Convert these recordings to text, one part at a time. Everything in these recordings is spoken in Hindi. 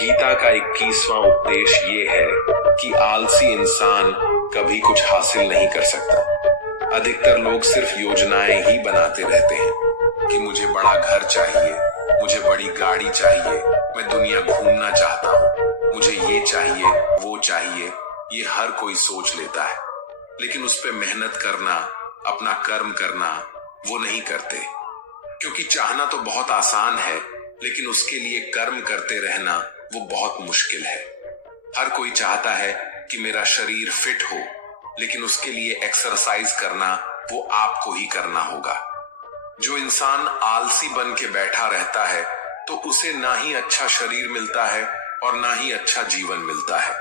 गीता का 21वां उपदेश ये है कि आलसी इंसान कभी कुछ हासिल नहीं कर सकता। अधिकतर लोग सिर्फ योजनाएं ही बनाते रहते हैं कि मुझे बड़ा घर चाहिए, मुझे बड़ी गाड़ी चाहिए, मैं दुनिया घूमना चाहता हूँ, मुझे ये चाहिए, वो चाहिए। ये हर कोई सोच लेता है, लेकिन उस पे मेहनत करना, अपना कर्म करना वो नहीं करते। क्योंकि चाहना तो बहुत आसान है, लेकिन उसके लिए कर्म करते रहना वो बहुत मुश्किल है। हर कोई चाहता है कि मेरा शरीर फिट हो, लेकिन उसके लिए एक्सरसाइज करना वो आपको ही करना होगा। जो इंसान आलसी बन के बैठा रहता है तो उसे ना ही अच्छा शरीर मिलता है और ना ही अच्छा जीवन मिलता है।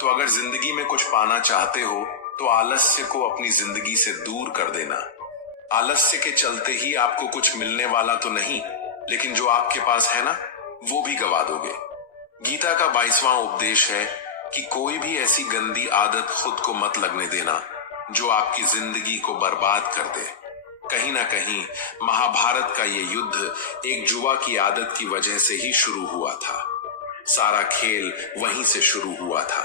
तो अगर जिंदगी में कुछ पाना चाहते हो तो आलस्य को अपनी जिंदगी से दूर कर देना। आलस्य के चलते ही आपको कुछ मिलने वाला तो नहीं, लेकिन जो आपके पास है ना वो भी गवा दोगे। गीता का 22वां उपदेश है कि कोई भी ऐसी गंदी आदत खुद को मत लगने देना जो आपकी जिंदगी को बर्बाद कर दे। कहीं ना कहीं महाभारत का ये युद्ध एक जुआ की आदत की वजह से ही शुरू हुआ था। सारा खेल वहीं से शुरू हुआ था।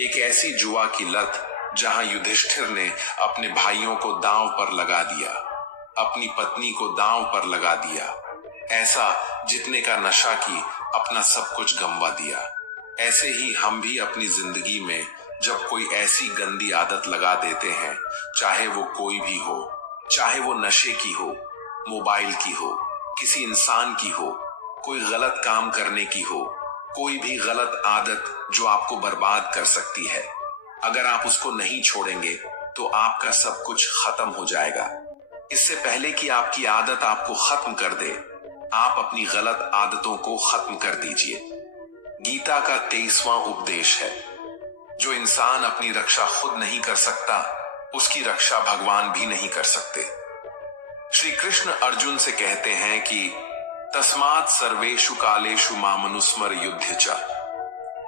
एक ऐसी जुआ की लत जहां युधिष्ठिर ने अपने भाइयों को दांव पर लगा दिया, अपनी पत्नी को दांव पर लगा दिया, ऐसा जितने का नशा की अपना सब कुछ गंवा दिया। ऐसे ही हम भी अपनी जिंदगी में जब कोई ऐसी गंदी आदत लगा देते हैं, चाहे वो कोई भी हो, चाहे वो नशे की हो, मोबाइल की हो, किसी इंसान की हो, कोई गलत काम करने की हो, कोई भी गलत आदत जो आपको बर्बाद कर सकती है, अगर आप उसको नहीं छोड़ेंगे तो आपका सब कुछ खत्म हो जाएगा। इससे पहले कि आपकी आदत आपको खत्म कर दे, आप अपनी गलत आदतों को खत्म कर दीजिए। गीता का 23वां उपदेश है, जो इंसान अपनी रक्षा खुद नहीं कर सकता उसकी रक्षा भगवान भी नहीं कर सकते। श्री कृष्ण अर्जुन से कहते हैं कि तस्मात् सर्वेषु कालेषु मामनुस्मर युद्ध च,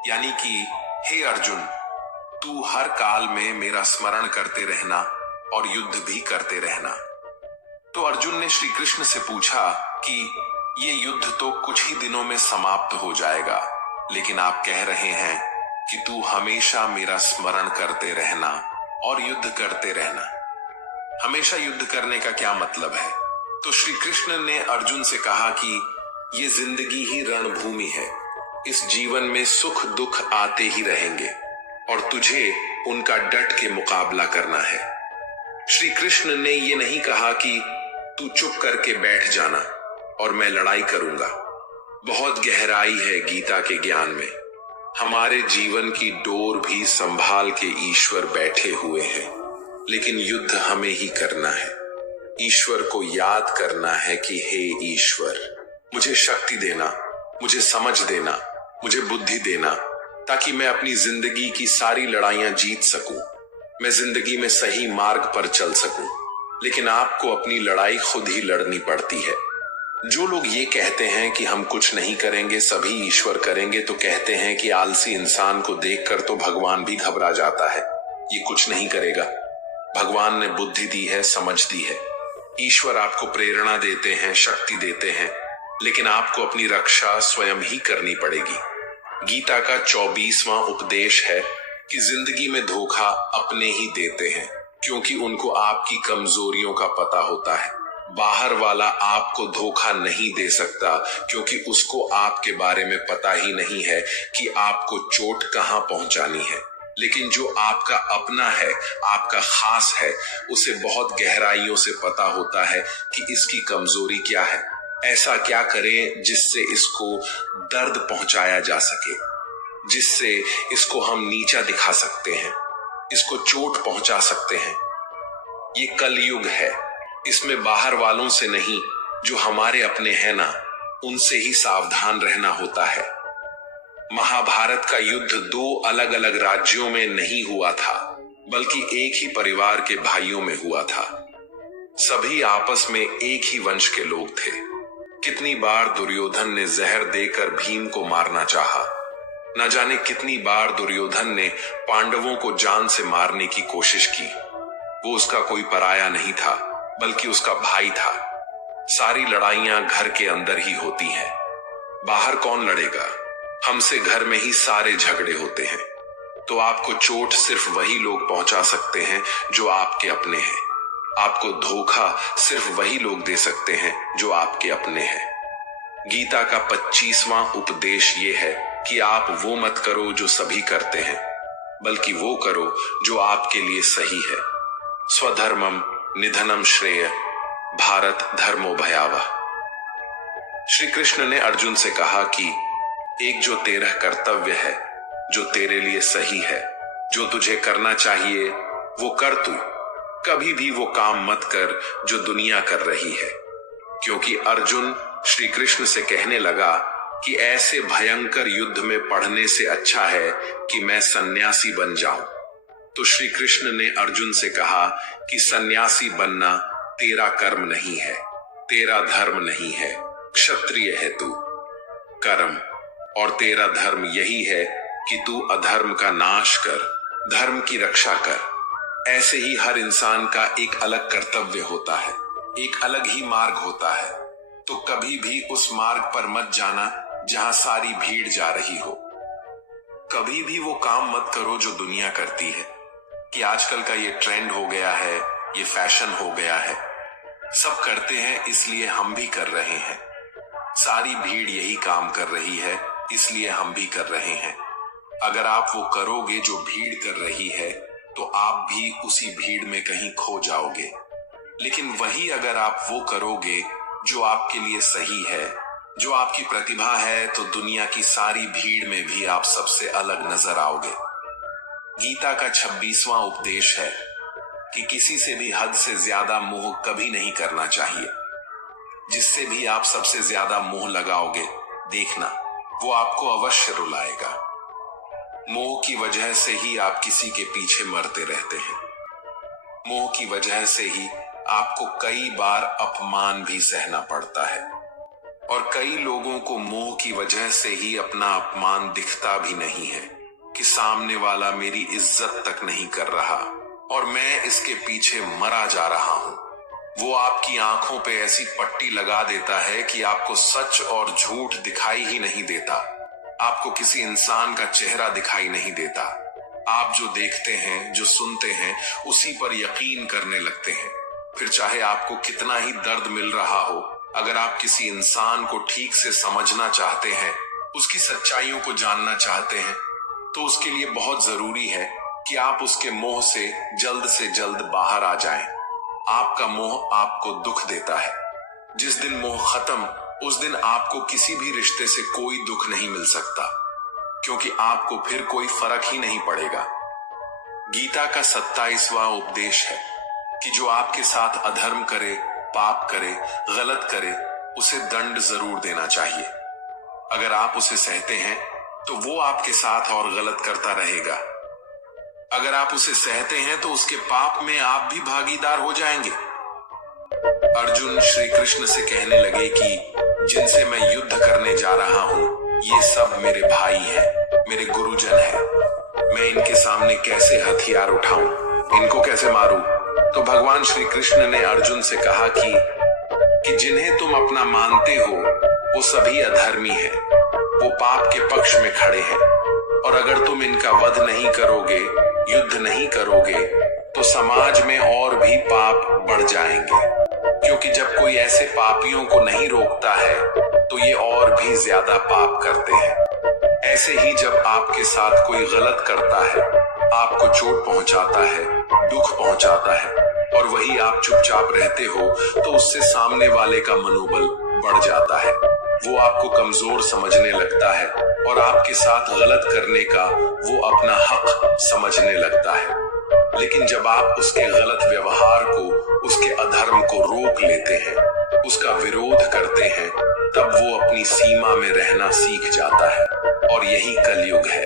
यानी कि हे अर्जुन, तू हर काल में मेरा स्मरण करते रहना और युद्ध भी करते रहना। तो अर्जुन ने श्री कृष्ण से पूछा कि ये युद्ध तो कुछ ही दिनों में समाप्त हो जाएगा, लेकिन आप कह रहे हैं कि तू हमेशा मेरा स्मरण करते रहना और युद्ध करते रहना। हमेशा युद्ध करने का क्या मतलब है? तो श्री कृष्ण ने अर्जुन से कहा कि ये जिंदगी ही रणभूमि है, इस जीवन में सुख दुख आते ही रहेंगे और तुझे उनका डट के मुकाबला करना है। श्री कृष्ण ने ये नहीं कहा कि तू चुप करके बैठ जाना और मैं लड़ाई करूंगा। बहुत गहराई है गीता के ज्ञान में। हमारे जीवन की डोर भी संभाल के ईश्वर बैठे हुए हैं, लेकिन युद्ध हमें ही करना है। ईश्वर को याद करना है कि हे ईश्वर, मुझे शक्ति देना, मुझे समझ देना, मुझे बुद्धि देना, ताकि मैं अपनी जिंदगी की सारी लड़ाइयां जीत सकूं, मैं जिंदगी में सही मार्ग पर चल सकूं। लेकिन आपको अपनी लड़ाई खुद ही लड़नी पड़ती है। जो लोग ये कहते हैं कि हम कुछ नहीं करेंगे, सभी ईश्वर करेंगे, तो कहते हैं कि आलसी इंसान को देखकर तो भगवान भी घबरा जाता है, ये कुछ नहीं करेगा। भगवान ने बुद्धि दी है, समझ दी है। ईश्वर आपको प्रेरणा देते हैं, शक्ति देते हैं, लेकिन आपको अपनी रक्षा स्वयं ही करनी पड़ेगी। गीता का 24वां उपदेश है कि जिंदगी में धोखा अपने ही देते हैं, क्योंकि उनको आपकी कमजोरियों का पता होता है। बाहर वाला आपको धोखा नहीं दे सकता, क्योंकि उसको आपके बारे में पता ही नहीं है कि आपको चोट कहां पहुंचानी है। लेकिन जो आपका अपना है, आपका खास है, उसे बहुत गहराइयों से पता होता है कि इसकी कमजोरी क्या है, ऐसा क्या करें जिससे इसको दर्द पहुंचाया जा सके, जिससे इसको हम नीचा दिखा सकते हैं, इसको चोट पहुंचा सकते हैं। ये कलयुग है, इसमें बाहर वालों से नहीं, जो हमारे अपने हैं ना, उनसे ही सावधान रहना होता है। महाभारत का युद्ध 2 अलग अलग राज्यों में नहीं हुआ था, बल्कि एक ही परिवार के भाइयों में हुआ था। सभी आपस में एक ही वंश के लोग थे। कितनी बार दुर्योधन ने जहर देकर भीम को मारना चाहा, न जाने कितनी बार दुर्योधन ने पांडवों को जान से मारने की कोशिश की। वो उसका कोई पराया नहीं था, बल्कि उसका भाई था। सारी लड़ाइयां घर के अंदर ही होती हैं, बाहर कौन लड़ेगा? हमसे घर में ही सारे झगड़े होते हैं, तो आपको चोट सिर्फ वही लोग पहुंचा सकते हैं जो आपके अपने हैं। आपको धोखा सिर्फ वही लोग दे सकते हैं जो आपके अपने हैं। गीता का 25वां उपदेश ये है कि आप वो मत करो जो सभी करते हैं, बल्कि वो करो जो आपके लिए सही है। स्वधर्मम निधनम श्रेय, भारत धर्मो भयावह। श्री कृष्ण ने अर्जुन से कहा कि एक जो तेरा कर्तव्य है, जो तेरे लिए सही है, जो तुझे करना चाहिए वो कर तू। कभी भी वो काम मत कर जो दुनिया कर रही है, क्योंकि अर्जुन श्री कृष्ण से कहने लगा कि ऐसे भयंकर युद्ध में पढ़ने से अच्छा है कि मैं सन्यासी बन जाऊं। तो श्री कृष्ण ने अर्जुन से कहा कि सन्यासी बनना तेरा कर्म नहीं है, तेरा धर्म नहीं है, क्षत्रिय है तू। कर्म और तेरा धर्म यही है कि तू अधर्म का नाश कर, धर्म की रक्षा कर। ऐसे ही हर इंसान का एक अलग कर्तव्य होता है, एक अलग ही मार्ग होता है। तो कभी भी उस मार्ग पर मत जाना जहां सारी भीड़ जा रही हो। कभी भी वो काम मत करो जो दुनिया करती है, कि आजकल का ये ट्रेंड हो गया है, ये फैशन हो गया है, सब करते हैं इसलिए हम भी कर रहे हैं। सारी भीड़ यही काम कर रही है इसलिए हम भी कर रहे हैं। अगर आप वो करोगे जो भीड़ कर रही है तो आप भी उसी भीड़ में कहीं खो जाओगे। लेकिन वही अगर आप वो करोगे जो आपके लिए सही है, जो आपकी प्रतिभा है, तो दुनिया की सारी भीड़ में भी आप सबसे अलग नजर आओगे। गीता का 26वां उपदेश है कि किसी से भी हद से ज्यादा मोह कभी नहीं करना चाहिए। जिससे भी आप सबसे ज्यादा मोह लगाओगे, देखना वो आपको अवश्य रुलाएगा। मोह की वजह से ही आप किसी के पीछे मरते रहते हैं। मोह की वजह से ही आपको कई बार अपमान भी सहना पड़ता है, और कई लोगों को मोह की वजह से ही अपना अपमान दिखता भी नहीं है कि सामने वाला मेरी इज्जत तक नहीं कर रहा और मैं इसके पीछे मरा जा रहा हूं। वो आपकी आंखों पे ऐसी पट्टी लगा देता है कि आपको सच और झूठ दिखाई ही नहीं देता। आपको किसी इंसान का चेहरा दिखाई नहीं देता। आप जो देखते हैं, जो सुनते हैं, उसी पर यकीन करने लगते हैं। फिर चाहे आपको कितना ही दर्द मिल रहा हो, अगर आप किसी इंसान को ठीक से समझना चाहते हैं, उसकी सच्चाइयों को जानना चाहते हैं, तो उसके लिए बहुत जरूरी है कि आप उसके मोह से जल्द बाहर आ जाएं। आपका मोह आपको दुख देता है। जिस दिन मोह खत्म, उस दिन आपको किसी भी रिश्ते से कोई दुख नहीं मिल सकता, क्योंकि आपको फिर कोई फर्क ही नहीं पड़ेगा। गीता का 27वां उपदेश है कि जो आपके साथ अधर्म करे, पाप करे, गलत करे, उसे दंड जरूर देना चाहिए। अगर आप उसे सहते हैं तो वो आपके साथ और गलत करता रहेगा। अगर आप उसे सहते हैं तो उसके पाप में आप भी भागीदार हो जाएंगे। अर्जुन श्री कृष्ण से कहने लगे कि जिनसे मैं युद्ध करने जा रहा हूं, ये सब मेरे भाई हैं, मेरे गुरुजन हैं। मैं इनके सामने कैसे हथियार उठाऊं, इनको कैसे मारूं? तो भगवान श्री कृष्ण ने अर्जुन से कहा कि जिन्हें तुम अपना मानते हो वो सभी अधर्मी हैं, वो पाप के पक्ष में खड़े हैं, और अगर तुम इनका वध नहीं करोगे, युद्ध नहीं करोगे, तो समाज में और भी पाप बढ़ जाएंगे। क्योंकि जब कोई ऐसे पापियों को नहीं रोकता है तो ये और भी ज्यादा पाप करते हैं। ऐसे ही जब आपके साथ कोई गलत करता है, आपको चोट पहुंचाता है, दुख पहुंचाता है, और वही आप चुपचाप रहते हो, तो उससे सामने वाले का मनोबल बढ़ जाता है। वो आपको कमजोर समझने लगता है और आपके साथ गलत करने का वो अपना हक समझने लगता है। लेकिन जब आप उसके गलत व्यवहार को, उसके अधर्म को रोक लेते हैं, उसका विरोध करते हैं, तब वो अपनी सीमा में रहना सीख जाता है। और यही कलयुग है।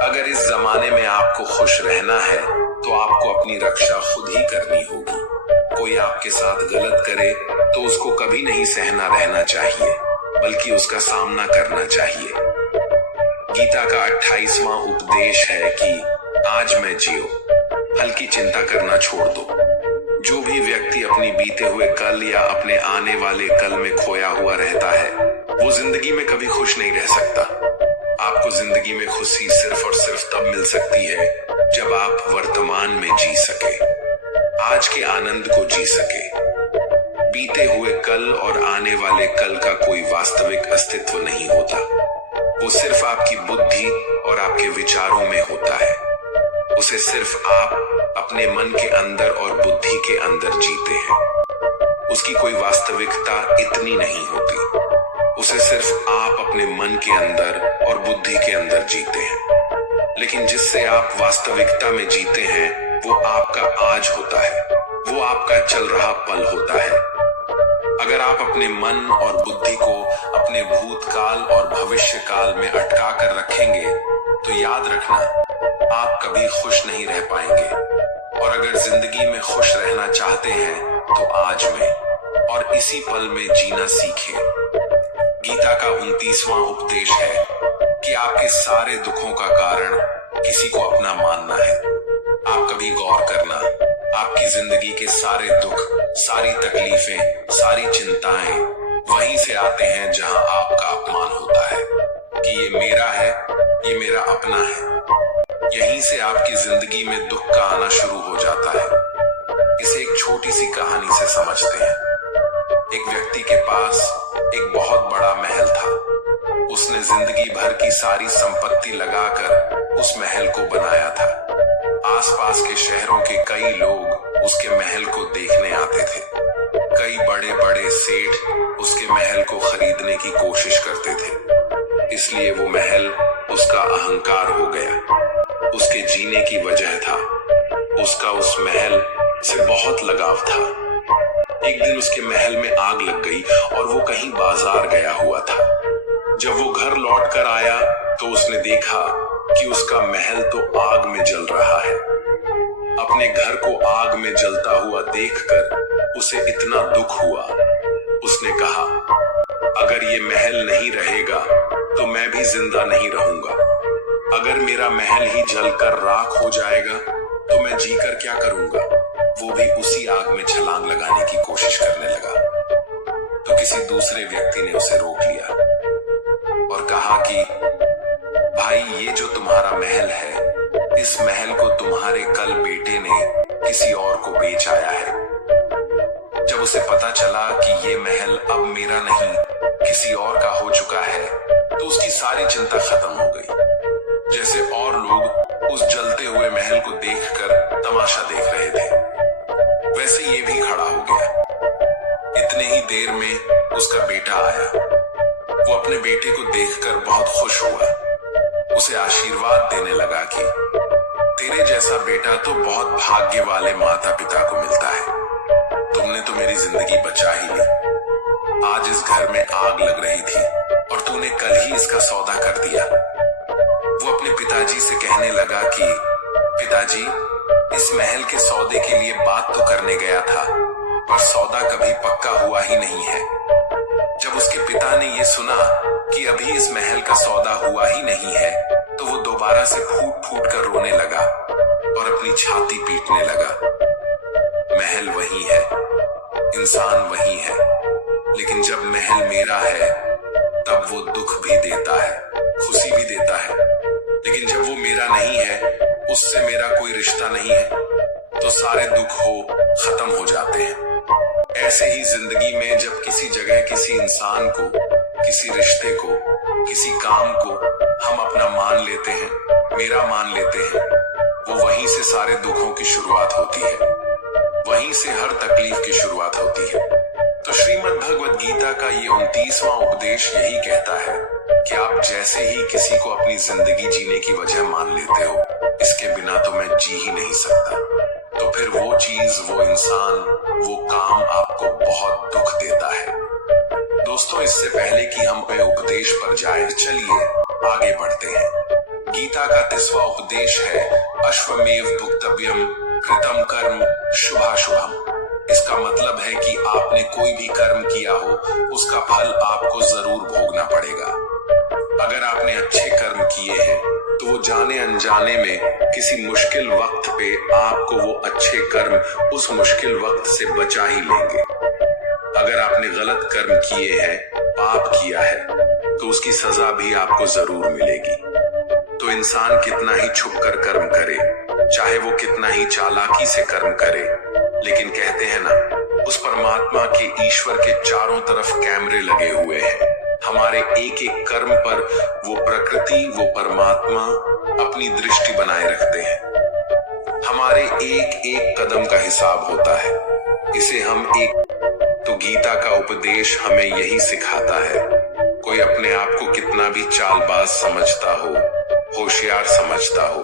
अगर इस जमाने में आपको खुश रहना है तो आपको अपनी रक्षा खुद ही करनी होगी। कोई आपके साथ गलत करे तो उसको कभी नहीं सहना रहना चाहिए, बल्कि उसका सामना करना चाहिए। गीता का 28वां उपदेश है कि आज में जियो, हल्की चिंता करना छोड़ दो। जो भी व्यक्ति अपनी बीते हुए कल या अपने आने वाले कल में खोया हुआ रहता है, वो जिंदगी में कभी खुश नहीं रह सकता। जिंदगी में खुशी सिर्फ और सिर्फ तब मिल सकती है जब आप वर्तमान में जी सके, आज के आनंद को जी सके। बीते हुए कल और आने वाले कल का कोई वास्तविक अस्तित्व नहीं होता, वो सिर्फ आपकी बुद्धि और आपके विचारों में होता है। उसे सिर्फ आप अपने मन के अंदर और बुद्धि के अंदर जीते हैं। उसकी कोई वास्तविकता इतनी नहीं होती, उसे सिर्फ आप अपने मन के अंदर और बुद्धि के अंदर जीते हैं। लेकिन जिससे आप वास्तविकता में जीते हैं वो आपका आज होता है, वो आपका चल रहा पल होता है। अगर आप अपने मन और बुद्धि को अपने भूतकाल और भविष्य काल में अटका कर रखेंगे तो याद रखना, आप कभी खुश नहीं रह पाएंगे। और अगर जिंदगी में खुश रहना चाहते हैं तो आज में और इसी पल में जीना सीखें। गीता का 29वां उपदेश है कि आपके सारे दुखों का कारण किसी को अपना मानना है। आप कभी गौर करना, आपकी जिंदगी के सारे दुख, सारी तकलीफें, सारी चिंताएं वहीं से आते हैं जहां आपका अपमान होता है कि ये मेरा है, ये मेरा अपना है। यहीं से आपकी जिंदगी में दुख का आना शुरू हो जाता है। इसे एक छोटी सी कहानी से समझते हैं। एक व्यक्ति के पास एक बहुत बड़ा महल था। उसने जिंदगी भर की सारी संपत्ति लगाकर उस महल को बनाया था। आसपास के शहरों के कई लोग उसके महल को देखने आते थे। कई बड़े बड़े सेठ उसके महल को खरीदने की कोशिश करते थे। इसलिए वो महल उसका अहंकार हो गया। उसके जीने की वजह था, उसका उस महल से बहुत लगाव था। एक दिन उसके महल में आग लग गई और वो कहीं बाजार गया हुआ था। जब वो घर लौट कर आया तो उसने देखा कि उसका महल तो आग में जल रहा है। अपने घर को आग में जलता हुआ देखकर उसे इतना दुख हुआ। उसने कहा, अगर ये महल नहीं रहेगा तो मैं भी जिंदा नहीं रहूंगा। अगर मेरा महल ही जलकर राख हो जाएगा तो मैं जीकर क्या करूंगा। वो भी उसी आग में छलांग लगाने की कोशिश करने लगा। तो किसी दूसरे व्यक्ति ने उसे रोक लिया और कहा कि भाई, ये जो तुम्हारा महल है, इस महल को तुम्हारे कल बेटे ने किसी और को बेच आया है। जब उसे पता चला कि ये महल अब मेरा नहीं किसी और का हो चुका है तो उसकी सारी चिंता खत्म हो गई। जैसे और लोग उस जलते हुए महल को देखकर तमाशा देख रहे थे, वैसे ये भी खड़ा हो गया। इतने ही देर में उसका बेटा आया। वो अपने बेटे को देखकर बहुत खुश हुआ। उसे आशीर्वाद देने लगा कि तेरे जैसा बेटा तो बहुत भाग्य वाले माता पिता को मिलता है। तुमने तो मेरी जिंदगी बचा ही ली। आज इस घर में आग लग रही थी और तूने कल ही इसका सौदा कर दिया। वो अपने पिताजी से कहने लगा कि पिताजी, इस महल के सौदे के लिए बात तो करने गया था पर सौदा कभी पक्का हुआ ही नहीं है। जब उसके पिता ने ये सुना कि अभी इस महल का सौदा हुआ ही नहीं है तो वो दोबारा से फूट फूट कर रोने लगा और अपनी छाती पीटने लगा। महल वही है, इंसान वही है, लेकिन जब महल मेरा है तब वो दुख भी देता है, खुशी भी देता है। लेकिन जब वो मेरा नहीं है, उससे मेरा कोई रिश्ता नहीं है, तो सारे दुख खत्म हो जाते हैं। ऐसे ही जिंदगी में जब किसी जगह किसी इंसान को, किसी रिश्ते को, किसी काम को हम अपना मान लेते हैं, मेरा मान लेते हैं, वो वहीं से सारे दुखों की शुरुआत होती है, वहीं से हर तकलीफ की शुरुआत होती है। तो श्रीमद् भगवद गीता का ये 29वां उपदेश यही कहता है कि आप जैसे ही किसी को अपनी जिंदगी जीने की वजह मान लेते हो, इसके बिना तो मैं जी ही नहीं सकता, तो फिर वो चीज, वो इंसान, वो काम आपको बहुत दुख देता है। दोस्तों, इससे पहले कि हम अपने उपदेश पर जाएं, चलिए आगे बढ़ते हैं। गीता का 30वां उपदेश है अश्वमेव भुक्तव्यम कृतम कर्म शुभाशुभम। इसका मतलब है कि आपने कोई भी कर्म किया हो उसका फल आपको जरूर भोगना पड़ेगा। अगर आपने अच्छे कर्म किए हैं तो वो जाने अनजाने में किसी मुश्किल वक्त पे आपको वो अच्छे कर्म उस मुश्किल वक्त से बचा ही लेंगे। अगर आपने गलत कर्म किए हैं, पाप किया है, तो उसकी सजा भी आपको जरूर मिलेगी। तो इंसान कितना ही छुपकर कर्म करे, चाहे वो कितना ही चालाकी से कर्म करे, लेकिन कहते हैं ना, उस परमात्मा के, ईश्वर के चारों तरफ कैमरे लगे हुए हैं। हमारे एक एक कर्म पर वो प्रकृति, वो परमात्मा अपनी दृष्टि बनाए रखते हैं। हमारे एक एक कदम का हिसाब होता है। इसे हम एक तो गीता का उपदेश हमें यही सिखाता है। कोई अपने आप को कितना भी चालबाज समझता हो, होशियार समझता हो,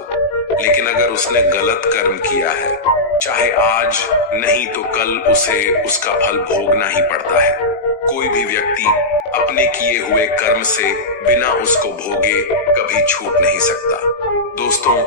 लेकिन अगर उसने गलत कर्म किया है, चाहे आज नहीं तो कल उसे उसका फल भोगना ही पड़ता है। कोई भी व्यक्ति अपने किए हुए कर्म से बिना उसको भोगे कभी छूट नहीं सकता। दोस्तों,